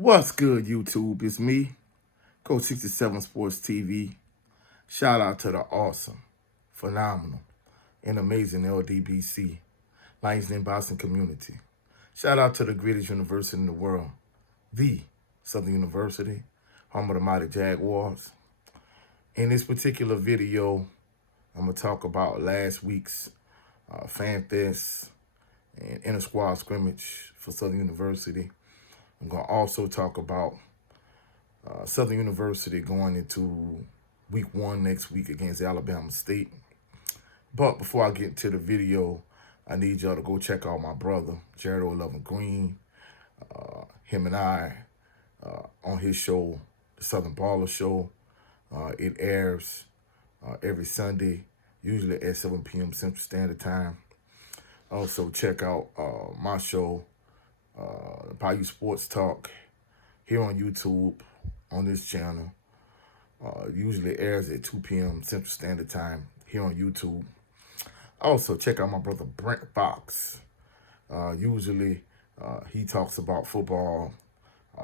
What's good, YouTube? It's me, Coach 67 Sports TV. Shout out to the awesome, phenomenal, and amazing LDBC, Lions in Boston community. Shout out to the greatest university in the world, the Southern University, home of the mighty Jaguars. In this particular video, I'm going to talk about last week's Fan Fest and inter-squad scrimmage for Southern University. I'm going to also talk about Southern University going into week 1 next week against Alabama State. But before I get into the video, I need y'all to go check out my brother, Jared 11 Green. Him and I on his show, the Southern Baller Show. It airs every Sunday, usually at 7 p.m. Central Standard Time. Also, check out my show, Bayou Sports Talk, here on YouTube, on this channel. Usually airs at 2 p.m. Central Standard Time here on YouTube. Also, check out my brother Brent Fox. Usually, he talks about football.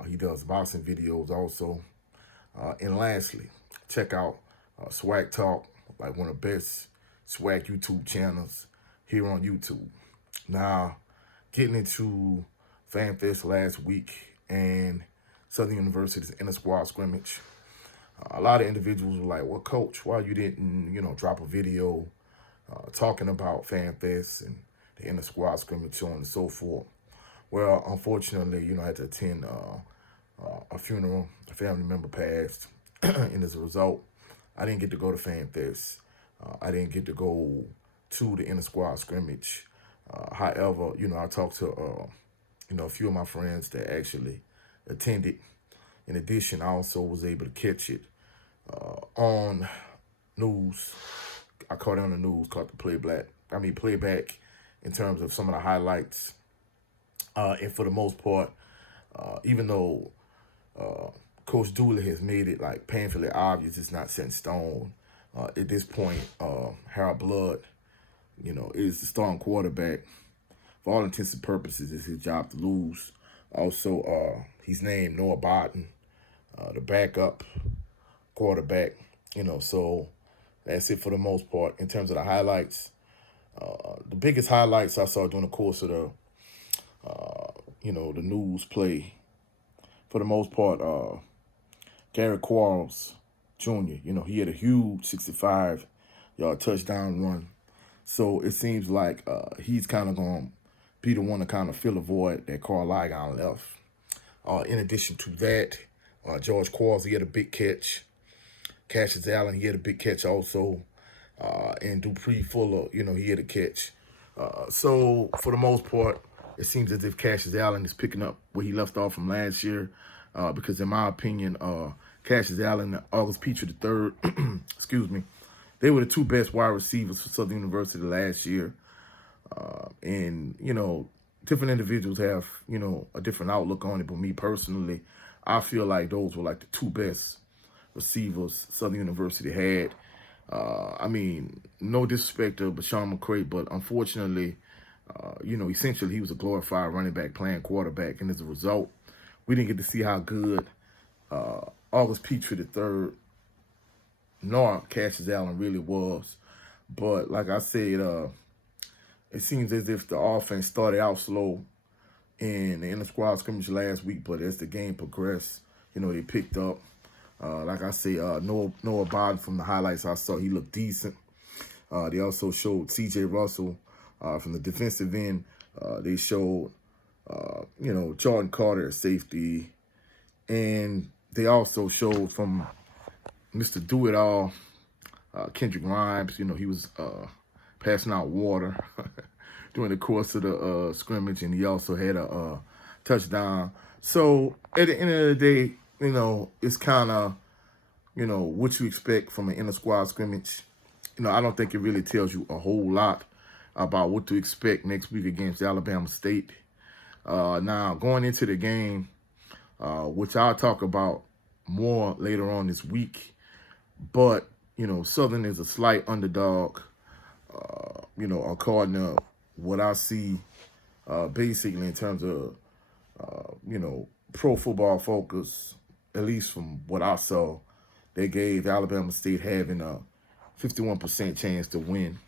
He does boxing videos also. And lastly, check out Swag Talk, like one of the best swag YouTube channels here on YouTube. Now, getting into Fan Fest last week and Southern University's inter-squad scrimmage. A lot of individuals were like, well, Coach, why you didn't, drop a video talking about Fan Fest and the inter-squad scrimmage, so on and so forth. Well, unfortunately, I had to attend a funeral. A family member passed, and as a result, I didn't get to go to Fan Fest. I didn't get to go to the inter-squad scrimmage. However, I talked to, a few of my friends that actually attended. In addition, I also was able to catch it on news. I caught it on the news, caught the playback in terms of some of the highlights. And for the most part, even though Coach Dooley has made it like painfully obvious, it's not set in stone. At this point, Harold Blood, is the starting quarterback. For all intents and purposes, it's his job to lose. Also, he's named Noah Barton, the backup quarterback. So that's it for the most part in terms of the highlights. The biggest highlights I saw during the course of the news play, for the most part, Garrett Quarles Jr., he had a huge 65-yard touchdown run. So it seems like he's kind of going to be the one to kind of fill a void that Carl Ligon left. In addition to that, George Quarles, he had a big catch. Cassius Allen, he had a big catch also. And Dupree Fuller, he had a catch. So for the most part, it seems as if Cassius Allen is picking up where he left off from last year. Because in my opinion, Cassius Allen and August Petrie III, excuse me, they were the two best wide receivers for Southern University last year. And different individuals have, a different outlook on it. But me personally, I feel like those were like the two best receivers Southern University had. No disrespect to Bashawn McCray, but unfortunately, essentially he was a glorified running back playing quarterback. And as a result, we didn't get to see how good August Petrie III nor Cassius Allen really was. But like I said, it seems as if the offense started out slow in the inter-squad scrimmage last week, but as the game progressed, they picked up. Like I say, Noah Barton, from the highlights I saw, he looked decent. They also showed C.J. Russell from the defensive end. They showed, Jordan Carter at safety. And they also showed from Mr. Do-It-All, Kendrick Grimes. He was passing out water during the course of the scrimmage, and he also had a touchdown. So at the end of the day, it's kind of, what you expect from an inter-squad scrimmage. I don't think it really tells you a whole lot about what to expect next week against Alabama State. Now, going into the game, which I'll talk about more later on this week, but, Southern is a slight underdog, according to what I see, basically in terms of, Pro Football Focus, at least from what I saw, they gave Alabama State having a 51% chance to win.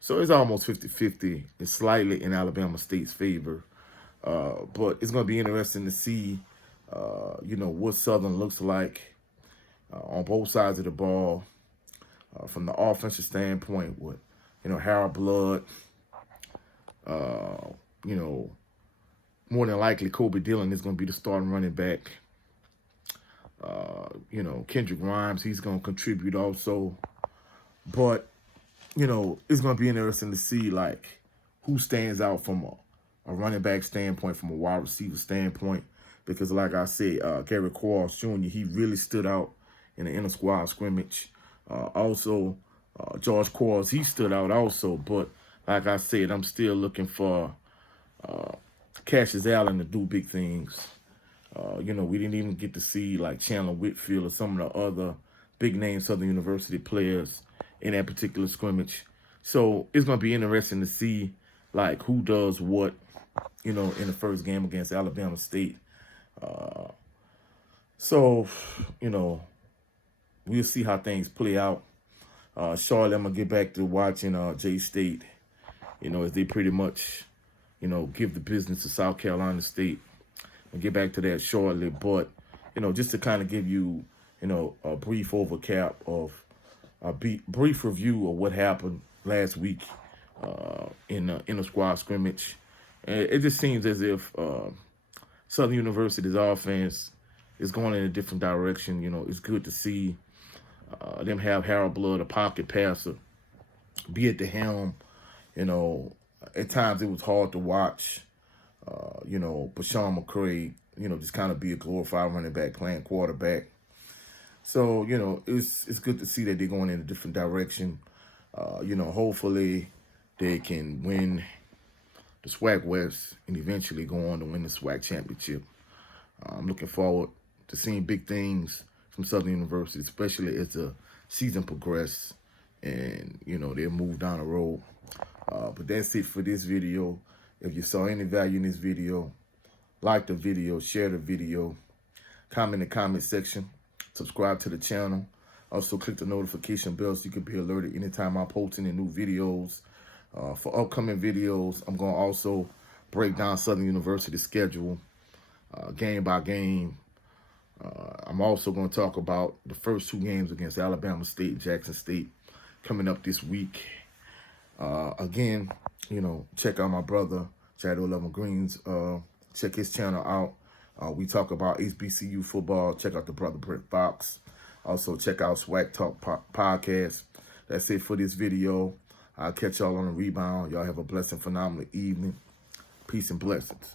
So it's almost 50-50. It's slightly in Alabama State's favor. But it's going to be interesting to see, what Southern looks like on both sides of the ball. From the offensive standpoint with, Harold Blood, more than likely Kobe Dillon is going to be the starting running back. Kendrick Grimes, he's going to contribute also. But, it's going to be interesting to see, like, who stands out from a running back standpoint, from a wide receiver standpoint. Because, like I said, Gary Quarles Jr., he really stood out in the inter-squad scrimmage. Also, George Quarles, he stood out also. But, like I said, I'm still looking for Cassius Allen to do big things. We didn't even get to see, like, Chandler Whitfield or some of the other big-name Southern University players in that particular scrimmage. So it's going to be interesting to see, like, who does what, in the first game against Alabama State. We'll see how things play out. Shortly, I'm going to get back to watching J-State, as they pretty much, give the business to South Carolina State. I'll get back to that shortly. But, just to kind of give you, a brief overcap of a brief review of what happened last week in the squad scrimmage. And it just seems as if Southern University's offense is going in a different direction. It's good to see them have Harold Blood, a pocket passer, be at the helm. At times it was hard to watch. But Sean McCray, just kind of be a glorified running back playing quarterback. So, it's good to see that they're going in a different direction. Hopefully they can win the SWAC West and eventually go on to win the SWAC championship. I'm looking forward to seeing big things from Southern University, especially as the season progresses and, they'll move down the road. But that's it for this video. If you saw any value in this video, like the video, share the video, comment in the comment section, subscribe to the channel. Also, click the notification bell so you can be alerted anytime I post any new videos. For upcoming videos, I'm going to also break down Southern University's schedule, game by game. I'm also going to talk about the first two games against Alabama State and Jackson State coming up this week. Again, check out my brother, Shadow 11 Greens. Check his channel out. We talk about HBCU football. Check out the brother Brett Fox. Also, check out Swag Talk Podcast. That's it for this video. I'll catch y'all on the rebound. Y'all have a blessed and phenomenal evening. Peace and blessings.